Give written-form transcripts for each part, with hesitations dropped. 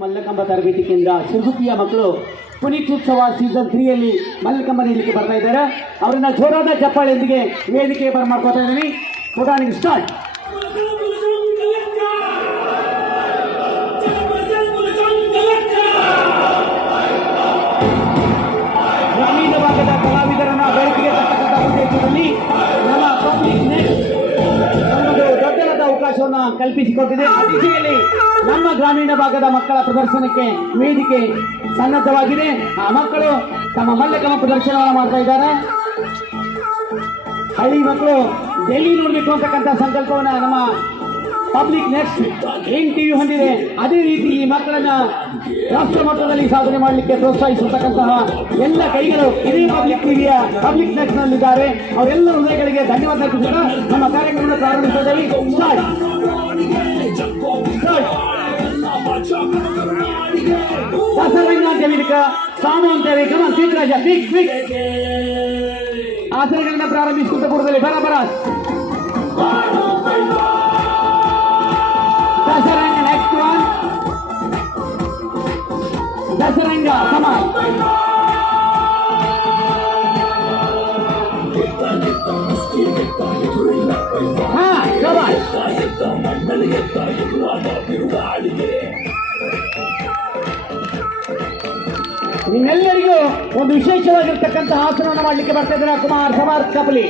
ಮಲ್ಲಕಂಬ ತರಬೇತಿ ಕೇಂದ್ರ ಶಿರಗುಪ್ಪಿಯ ಮಕ್ಕಳು ಪುನೀತ್ ಉತ್ಸವ ಸೀಸನ್ 3 ಯಲ್ಲಿ ಮಲ್ಲಕಂಬ ನೀಡಲಿಕ್ಕೆ ಬರ್ತಾ ಇದ್ದಾರೆ. ಅವರನ್ನ ಜೋರಾದ ಚಪ್ಪಾಳೆಯೊಂದಿಗೆ ವೇದಿಕೆ ಬರಮಾಡ್ಕೋತಾ ಇದ್ದೀನಿ. Photo start. ಗ್ರಾಮೀಣ ಭಾಗದ ಕಲಾವಿದರನ್ನ ಬೆಳಕಿಗೆ ತಕ್ಕಂಥ ಉದ್ದೇಶದಲ್ಲಿ ನಮ್ಮ ಪಬ್ಲಿಕ್ ನೆಕ್ಸ್ಟ್ ನಮ್ಮದು ದೊಡ್ಡದಾದ ಅವಕಾಶವನ್ನು ಕಲ್ಪಿಸಿಕೊಟ್ಟಿದೆ. ಆ ದಿಶೆಯಲ್ಲಿ ನಮ್ಮ ಗ್ರಾಮೀಣ ಭಾಗದ ಮಕ್ಕಳ ಪ್ರದರ್ಶನಕ್ಕೆ ವೇದಿಕೆ ಸನ್ನದ್ಧವಾಗಿದೆ. ಆ ಮಕ್ಕಳು ತಮ್ಮ ಮಲ್ಲಕಂಬ ಪ್ರದರ್ಶನವನ್ನು ಮಾಡ್ತಾ ಇದ್ದಾರೆ. ಹಳ್ಳಿ ಮಕ್ಕಳು ಡೆಲ್ಲಿ ನೋಡಬೇಕು ಅಂತಕ್ಕಂಥ ಸಂಕಲ್ಪವನ್ನು ನಮ್ಮ ಪಬ್ಲಿಕ್ ನೆಕ್ಸ್ಟ್ ಟಿವಿ ಹೊಂದಿದೆ. ಅದೇ ರೀತಿ ಈ ಮಕ್ಕಳನ್ನ ರಾಷ್ಟ್ರ ಮಟ್ಟದಲ್ಲಿ ಸಾಧನೆ ಮಾಡಲಿಕ್ಕೆ ಪ್ರೋತ್ಸಾಹಿಸತಕ್ಕಂತಹ ಎಲ್ಲ ಕೈಗಳು ಇಡೀ ಪಬ್ಲಿಕ್ ಟಿವಿಯ ಪಬ್ಲಿಕ್ ನೆಕ್ಸ್ಟ್ ನಲ್ಲಿದ್ದಾರೆ. ಅವರೆಲ್ಲ ಹೃದಯಗಳಿಗೆ ಧನ್ಯವಾದ ಅರ್ಪಿಸೋಣ. ನಮ್ಮ ಕಾರ್ಯಕ್ರಮವನ್ನು ಪ್ರಾರಂಭಿಸಿದ್ದೇವೆ. ದಾಸರಂಗಾಂತ್ಯ ವೇದಿಕ ಸಾಮು ಅಂತೇವೆ. Come on quick Raja, quick quick. ಆಸನಗಳನ್ನ ಪ್ರಾರಂಭಿಸಿಕೊಂಡ ಪೂರ್ವದಲ್ಲಿ ಬರ ದಸರಂಗ. ನೆಕ್ಸ್ಟ್ ಒನ್ ದಸರಂಗ. ಕಮನ್. ಹಾ ಕಮನ್. ನಿಮ್ಮೆಲ್ಲರಿಗೂ ಒಂದು ವಿಶೇಷವಾಗಿರ್ತಕ್ಕಂತಹ ಆಸನವನ್ನು ಮಾಡಲಿಕ್ಕೆ ಬರ್ತಾ ಇದ್ದಾರೆ ಕುಮಾರ್ ಸಮಾರ್ ಕಪಲಿ.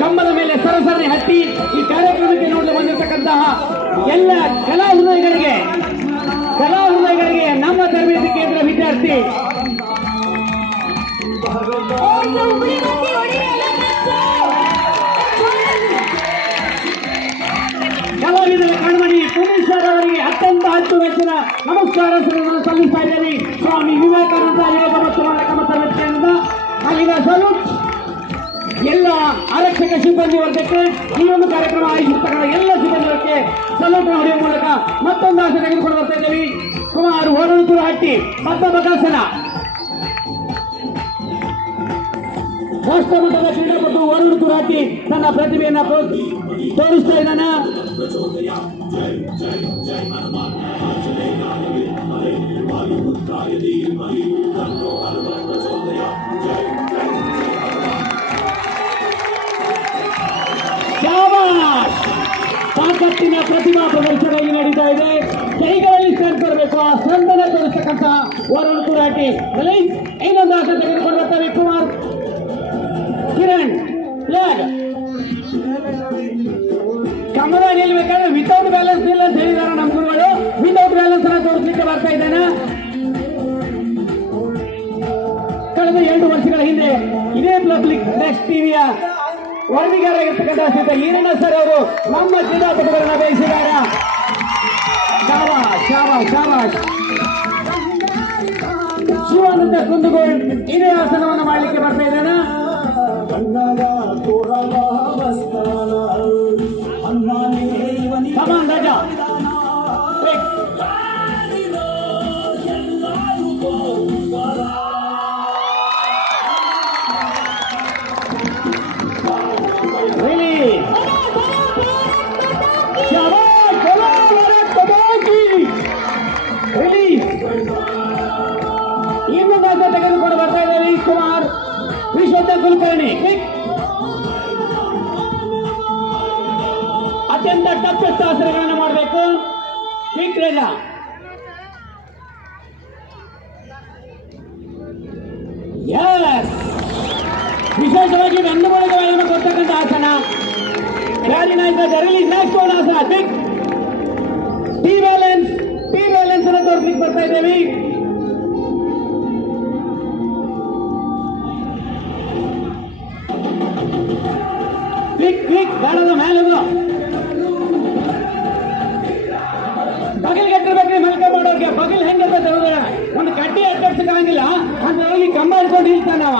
ಕಂಬದ ಮೇಲೆ ಸರಸರನೆ ಹತ್ತಿ ಈ ಕಾರ್ಯಕ್ರಮಕ್ಕೆ ನೋಡಲು ಬಂದಿರತಕ್ಕಂತಹ ಎಲ್ಲ ಕಲಾ ಹೃದಯಗಳಿಗೆ ನಮ್ಮ ತರಬೇತಿ ಕೇಂದ್ರ ವಿದ್ಯಾರ್ಥಿ ಕಲಾವಿದರ ಕಣ್ಮಣಿ ಪುನೀತ್ ಸರ್ ಅವರಿಗೆ ಅತ್ಯಂತ ಮೆಚ್ಚಿನ ನಮಸ್ಕಾರ ಸಲ್ಲಿಸ್ತಾ ಇದ್ದೇವೆ. ಸ್ವಾಮಿ ವಿವೇಕಾನಂದ ಯೋಗ ಮತ್ತು ಮಲ್ಲಕಂಬ ತರಬೇತಿಯಿಂದ ಅಲ್ಲಿನ ಸಲೂಟ್ ಎಲ್ಲ ಆರಕ್ಷಕ ಸಿಬ್ಬಂದಿ ವರ್ಗಕ್ಕೆ, ಈ ಒಂದು ಕಾರ್ಯಕ್ರಮ ಆಯೋಜಿಸತಕ್ಕಂಥ ಎಲ್ಲ ಸಿಬ್ಬಂದಿ ವರ್ಗಕ್ಕೆ ಸಲೂಟ್ ಹೊಡೆಯುವ ಮೂಲಕ ಮತ್ತೊಂದು ಆಸನ ತೆಗೆದುಕೊಂಡು ಬರ್ತಾ ಇದ್ದೇವೆ. ಕುಮಾರ್ ಹೊರಳುತ್ತೂರು ಹಟ್ಟಿ ಪದ್ಮಬಕಾಸನ. ರಾಷ್ಟ್ರ ಮಟ್ಟದ ಕ್ರೀಡಾಪಟು ಹೊರಳುತ್ತೂರು ಹಟ್ಟಿ ತನ್ನ ಪ್ರತಿಭೆಯನ್ನು ತೋರಿಸ್ತಾ ಇದ್ದಾನೆ. ತಾಕತ್ತಿನ ಪ್ರತಿಭಾ ಪ್ರದರ್ಶನ ಇಲ್ಲಿ ನಡೀತಾ ಇದೆ. ಕೈಗಳಲ್ಲಿ ಸೇರ್ಕೊಳ್ಬೇಕು ಆ ಸ್ಪಂದನೆ ತೋರಿಸ್ತಕ್ಕಂಥ ವರುಣ್ ಕುರಾಟಿ. ಇನ್ನೊಂದು ಆಸೆ ತೆಗೆದುಕೊಂಡು ಬರ್ತಾರೆ ಕುಮಾರ್ ಕಿರಣ್ ಫ್ಲಾಗ್. ಕಮಲ ನಿಲ್ಬೇಕಾದ್ರೆ ವಿತೌಟ್ ಬ್ಯಾಲೆನ್ಸ್ ಇಲ್ಲ ಅಂತ ಹೇಳಿದಾರೆ ನಮ್ಮ ಗುರುಗಳು. ವಿತೌಟ್ ಬ್ಯಾಲೆನ್ಸ್ ಅನ್ನ ತೋರಿಸಲಿಕ್ಕೆ ಬರ್ತಾ ಇದ್ದಾನೆ. ಕಳೆದ 2 ವರ್ಷಗಳ ಹಿಂದೆ ಇದೇ ಪಬ್ಲಿಕ್ ನೆಕ್ಸ್ಟ್ ಟಿವಿಯ ವರದಿಗಾರರಾಗಿರ್ತಕ್ಕಂಥ ಶ್ರೀತ ಈರಣ್ಣ ಸರ್ ಅವರು ನಮ್ಮ ಕ್ರೀಡಾಪಟುಗಳನ್ನ ಬಯಸಿದ್ದಾರೆ. ಶಾಬಾಷ್. ಶಿವಾನಂದ ಕುಂದಗೋಳ್ ಇದೇ ಆಸನವನ್ನು ಮಾಡಲಿಕ್ಕೆ ಬರ್ತಾ ಇದ್ದಾನೆ. ಕಮಾನ್ ರಾಜ. ತೆಗೆದುಕೊಂಡು ಬರ್ತಾ ಇದ್ದೇವೆ ಕುಮಾರ್ ವಿಶ್ವದ ಕುಲಕರ್ಣಿ. ಅತ್ಯಂತ ಟಫೆಸ್ಟ್ ಆಸನಗಳನ್ನು ಮಾಡಬೇಕು. ಕ್ವಿಕ್ ರೇಜ. ವಿಶೇಷವಾಗಿ ಬೆನ್ನುಮೂಳೆಗೆ ವ್ಯಾಯಾಮ ಕೊಡ್ತಕ್ಕಂಥ ಆಸನ. ಯಾರಿ ನಾಯಕ ರಿಲೀಸ್. ನೆಕ್ಸ್ಟ್ ಒನ್ ಆಸನ ಕ್ವಿಕ್ ಟಿ ಬ್ಯಾಲೆನ್ಸ್ ಅನ್ನು ತೋರಿಸಲಿಕ್ಕೆ ಬರ್ತಾ ಇದ್ದೇವೆ. ಕ್ವಿಕ್ ಗಾಳದ ಮೇಲೆ ಬಗಲ್ ಕಟ್ಟಿರ್ಬೇಕ್ರಿ. ಮಲ್ಕ ಮಾಡೋರಿಗೆ ಬಗಲ್ ಹೆಂಗೆ ಒಂದು ಕಡ್ಡಿ ಅಡ್ಡಾಡ್ಸಕ್ಕಾಗಿಲ್ಲ ಅಂತ ಹೋಗಿ ಕಂಬ ಹಿಡ್ಕೊಂಡು ನಿಲ್ತಾನವ.